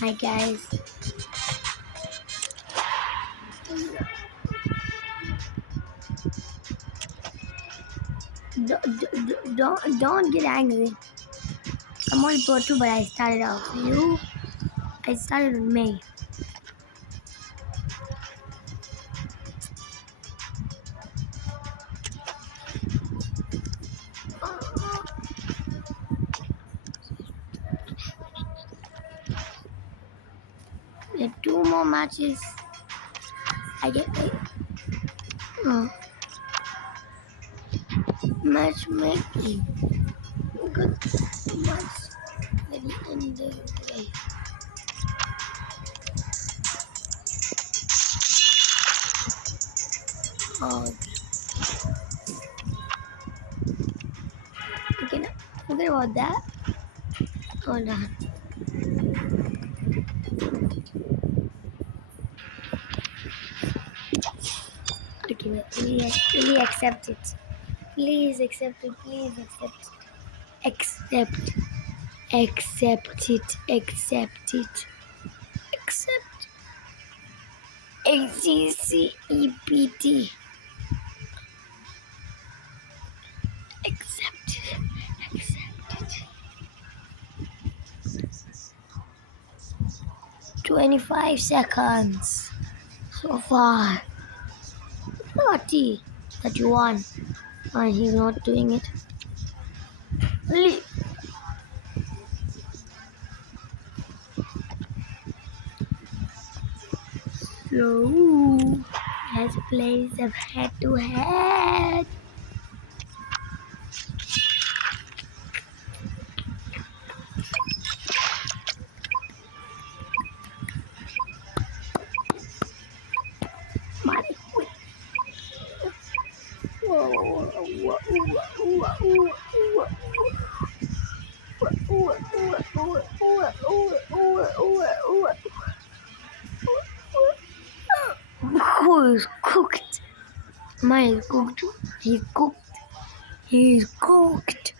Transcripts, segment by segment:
Hi guys. Don't get angry. I'm only Pro 2, but I started off. I started in May. There are 2 more matches. I get matchmaking. Good match at the end of the day. Oh, okay, now forget about that. Hold on. Okay, wait. Really accept it. Please accept it. Please accept it. Accept. Accept it. Accept it. Accept. ACCEPT. Accept it. Accept it. 25 seconds so far. 30. 31. And he's not doing it. Leave. So let's play some head to head. Who is cooked? Mine is cooked. He's cooked. He's cooked.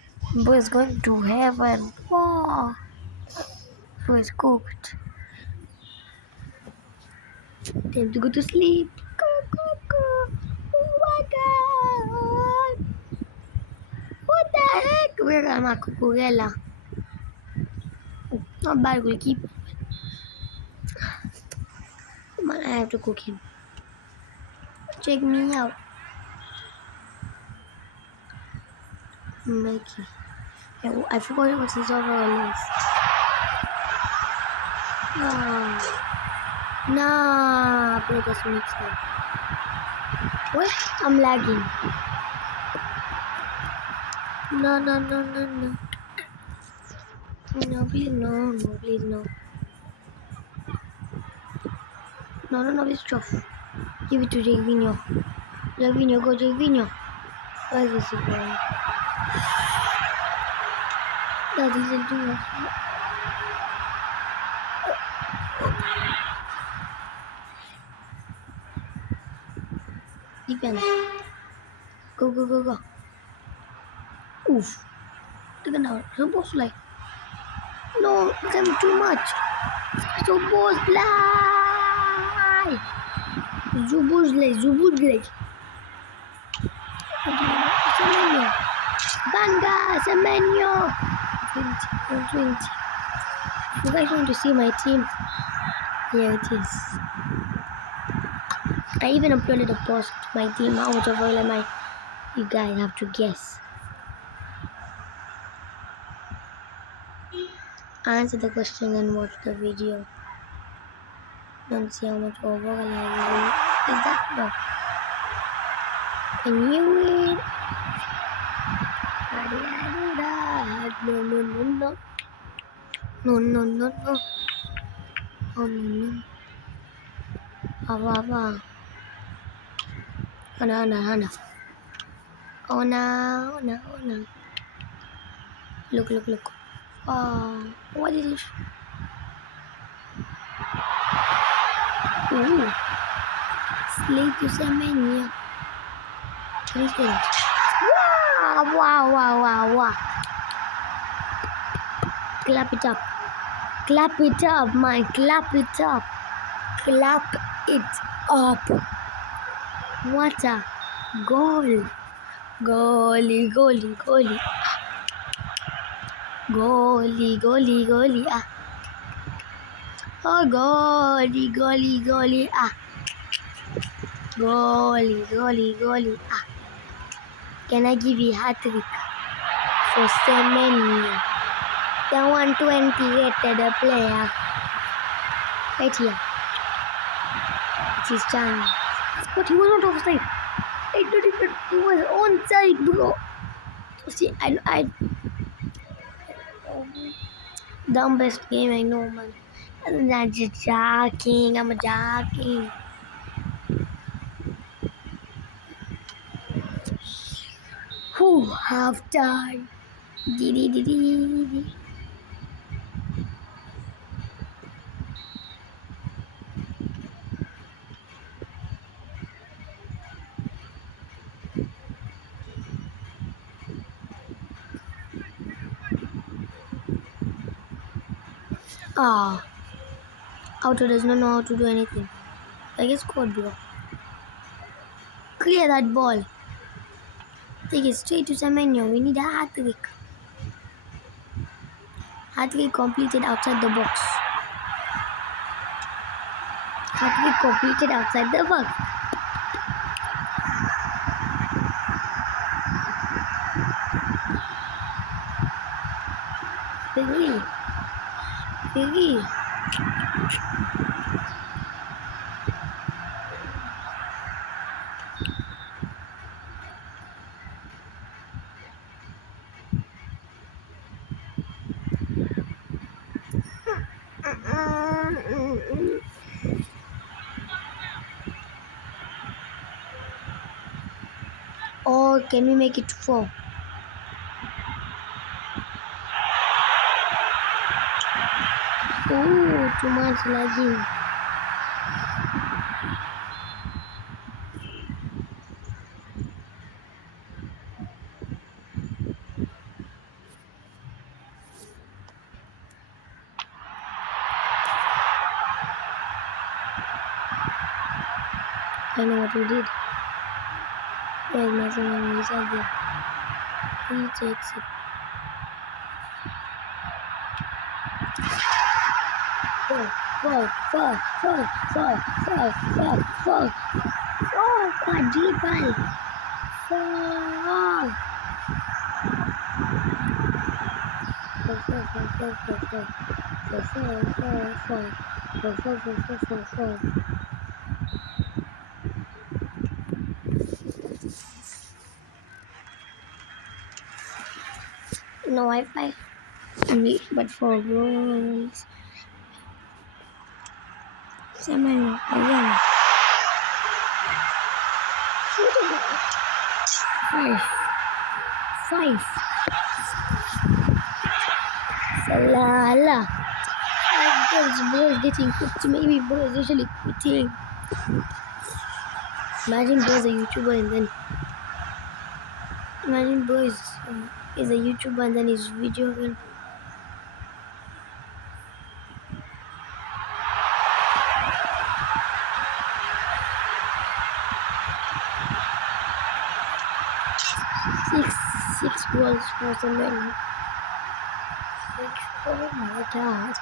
Boy's going to heaven. Wow. Boy's cooked. Time to go to sleep. Oh my god. What the heck? Where am I, Cucurella? Not bad, we'll keep. Come on, I have to cook him. Check me out. Mikey. I forgot what his overall is. Nah, play this mix up. What? I'm lagging. No. No, please, no, please, no. No, it's tough. Give it to Javinho. Javinho, go Javinho. Where is this going? That isn't too much. Defense. Go. Oof. Look at now. Supposed to like. No, become too much. Supposed fly. Zubuzle. Semenyo. Banga, Semenyo. 20. You guys want to see my team? Here it is. I even uploaded a post to my team. How much of oil am I? You guys have to guess. Answer the question and watch the video. Don't see how much over oil I is that no? Can you win? How did I do that? No. Oh no. Ava. Hana. Oh no. Look. What is this? Ooh. Slay to Semenyo. What is that? Wow. Clap it up. Clap it up, man. Clap it up. Clap it up. What a goal. Goalie, goalie, goalie. Goalie, goalie, goalie. Ah. Oh, goalie, goalie, goalie. Ah. Goalie, goalie, goalie. Ah. Can I give you a hat-trick for Semenyo? The 120 rated player. Right here. It's his chance. But he was not offside. He was onside, bro. See, I dumbest game I know, man. I'm just joking. I'm joking. Whew, half time. Dee. Ah, Auto does not know how to do anything. I guess scored, bro. Clear that ball. Take it straight to Semenyo. We need a hat-trick. Hat-trick completed outside the box. Hat-trick completed outside the box. Piggy. Or can we make it 4? Oh, too much lagging. I know what we did. Where's my son? He's out there. He takes it. Fall. Quadruple. Fall. No Wi-Fi. But for goals. Semenyo again. 5. Salala. 5 goals. Bro is getting cooked. Maybe bro is usually quitting. Imagine bro is a YouTuber and then. Imagine bro is a YouTuber and then his video will. Six goals for Semenyo. 6. Oh my god.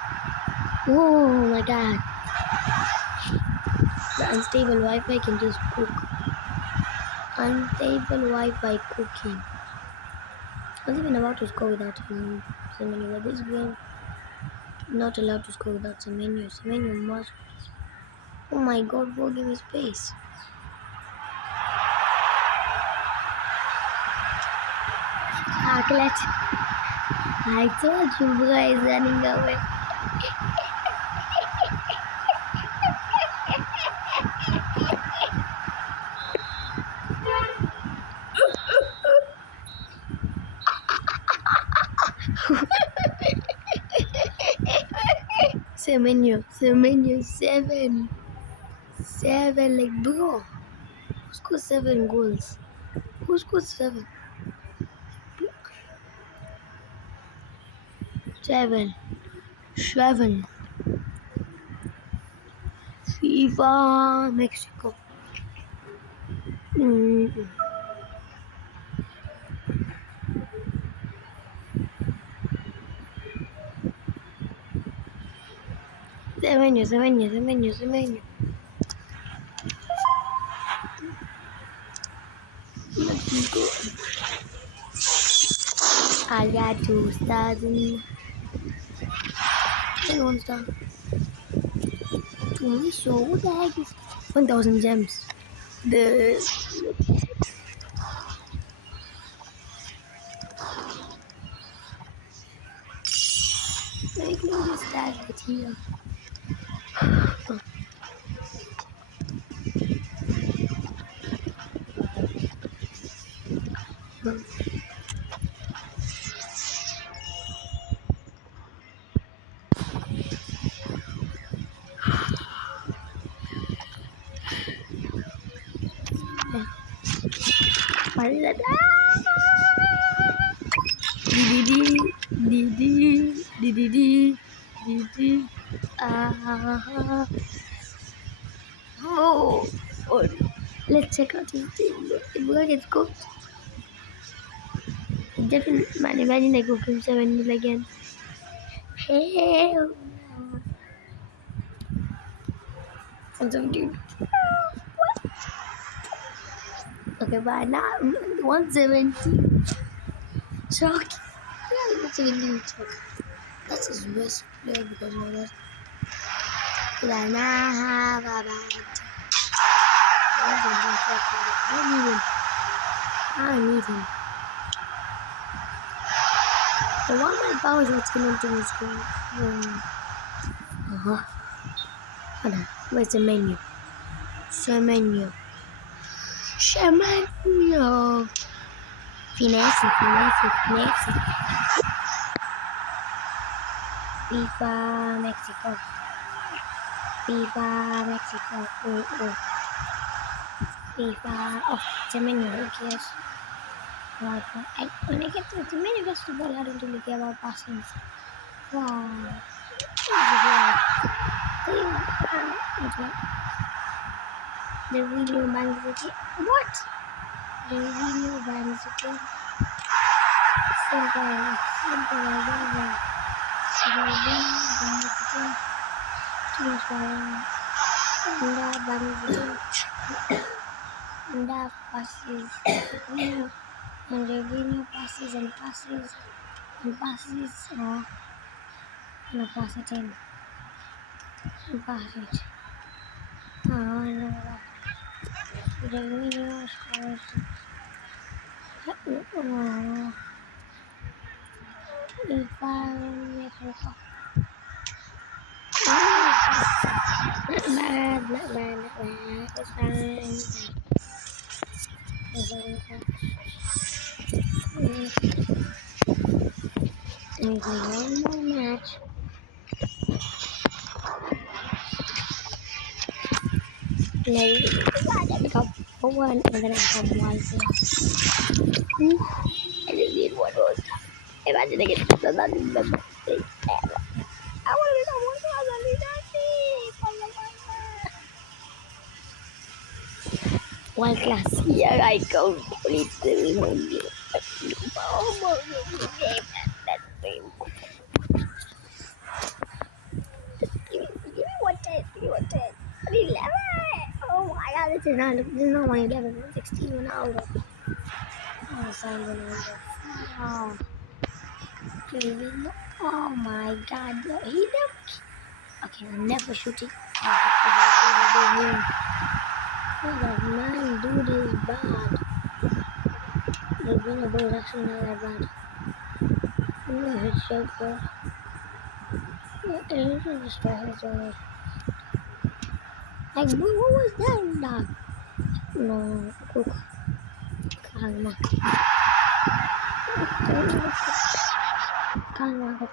Oh my god. The unstable Wi-Fi can just cook. Unstable Wi-Fi cooking. I was even about to score without Semenyo, but this game not allowed to score without Semenyo. Semenyo must. Oh my god, bro, give me space. Clutch. I told you, bro is running away. Semenyo 7. 7, like bro. Who scored 7 goals? Who scored 7? 7, 7. FIFA Mexico. Semenyo. Mexico. I got 2 stars and 1 star. To me, so what the heck is 1,000 gems? The make me this tag it here. What is that? Oh, let's check out his team. If we get cooked, definitely, man, imagine I go from 7-0 again. Hell no. I'm so dude. Okay, bye. Now 170. Chuck. Yeah, 170 Chuck. That's his best player because of that. I now have a bad. I need him. The one my power is what's going to his goal. Hold on. Where's the menu? Semenyo. Finesse. FIFA Mexico. FIFA. Oh, Semenyo. Who cares? When I get to the menu, gets the ball, I don't really care about passing. Wow. The video bands. What? The video bands. Simple. And passes. And passes and passes. Oh, no pass it in. Pass it. Oh, no. Revenue scores. Oh. If I make it up. Not bad. It's fine. There's one more match. Maybe I become one and then I become wiser. I just need one more. Imagine I get better than the mistake ever. I want to know what one class here I completely only. Give me 11. Oh my god, this is not my 11, 16 Ronaldo. Oh, sorry, Ronaldo. Oh. Oh my god, he never. Okay, I'm never shooting. That man, dude is bad. The winner ball is actually not that bad. No, it's so good. It is just try. Like, what was that? Dog? No, cook. Calma.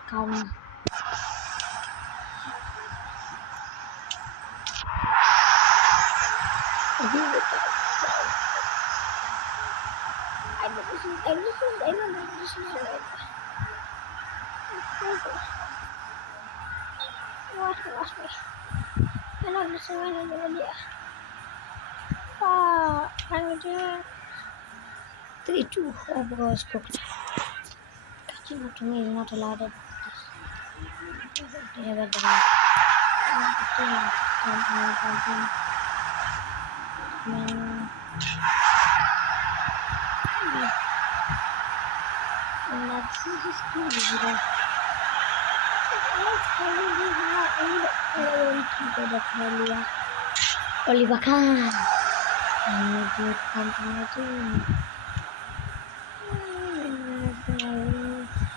Calma. Watch me. I know this is a good idea. Ah, I'm doing 3-2. Oh, boys, cooked. Touching up to me is not allowed at this. They have at the back. And that's just good. Oliver Kahn. Good company.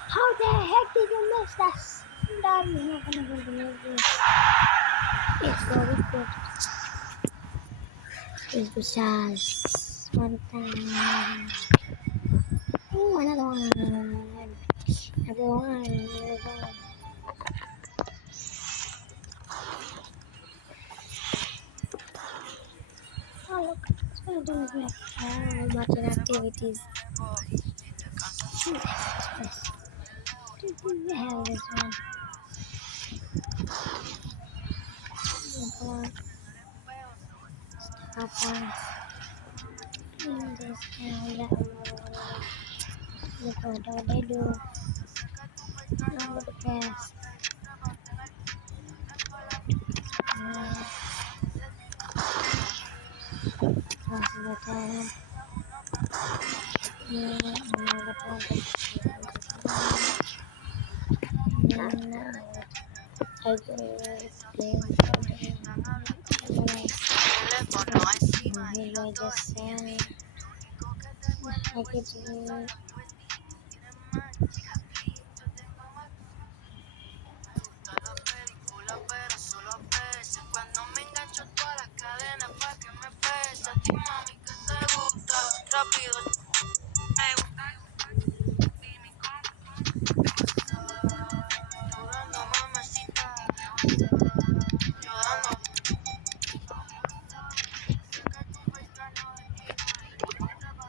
How the heck did you miss that? That is not gonna be amazing. It's very good. It's the stars. One time. Oh, another one. Another one. Oh, look. It's gonna do this next. Oh, much activities. We have this one. Stop on. This and that one. Look what they do. Now the pass. Pass the time.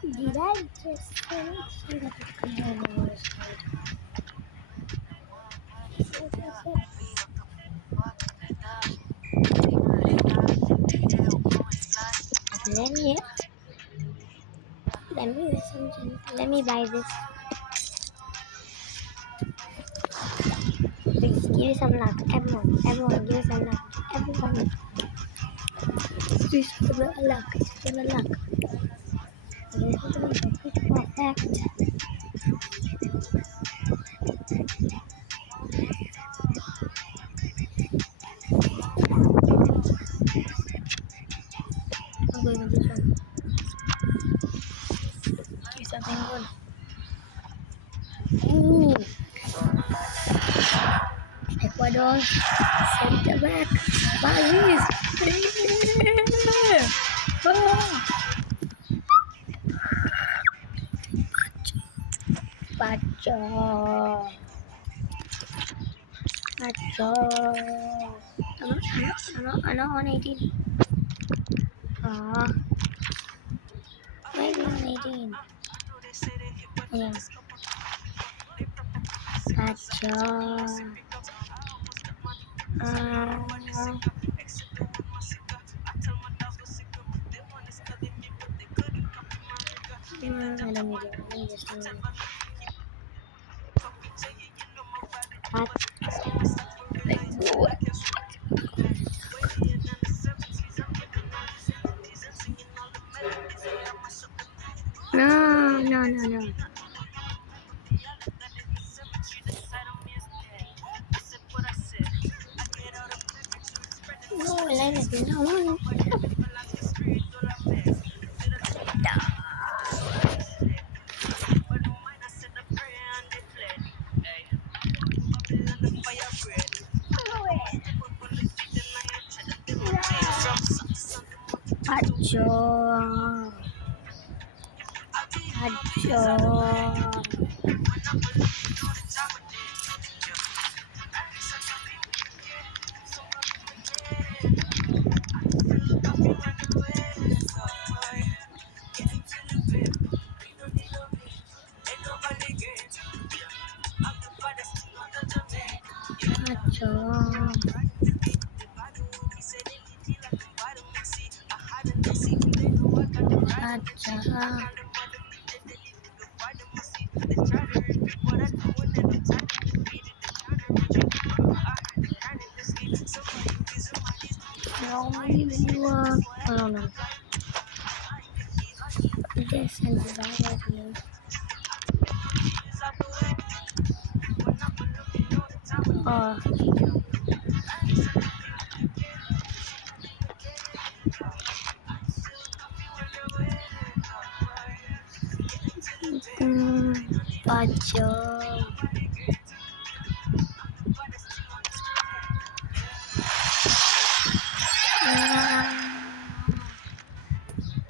Did I just see that the camera was let me buy this. Please give me some luck. Everyone give me some luck. Everyone. Please give me a luck. Give me a luck. Perfect. I'm going with this one. Give something good. Ooh. Ecuador. Center back. Paris. Pacho. I'm not 118. Maybe 118. Yeah. Pacho. Let me just No. No, no. Pacho. Pacom. Pacom. I don't know. This and that here. Oh. Pacom.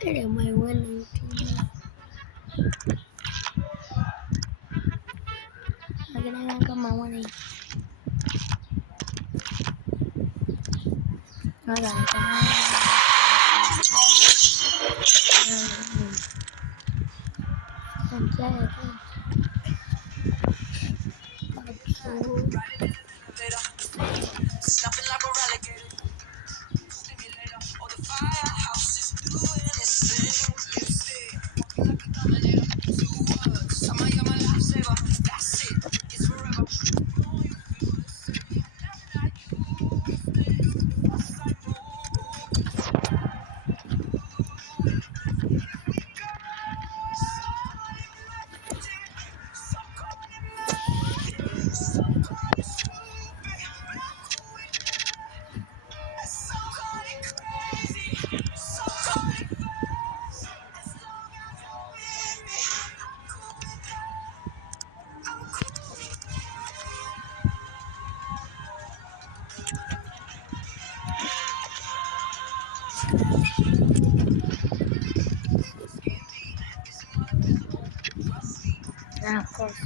Ada mai wannan tuni. Magana na gama wani. Alright. Stopping like a relegated stimulator, or the firehouse is doing its thing. Lipstick, walking like a dominator. 2 words, somehow you're my lifesaver. That's it, it's forever. Know you feel the same. That you've been once I move. So cold in my, so cold and stupid. So cold and crazy, so cold and fast. As long as you're with me, I'm cool with that. I'm cool with that. Yeah, of course.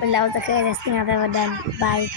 Well, that was the craziest thing I've ever done. Bye.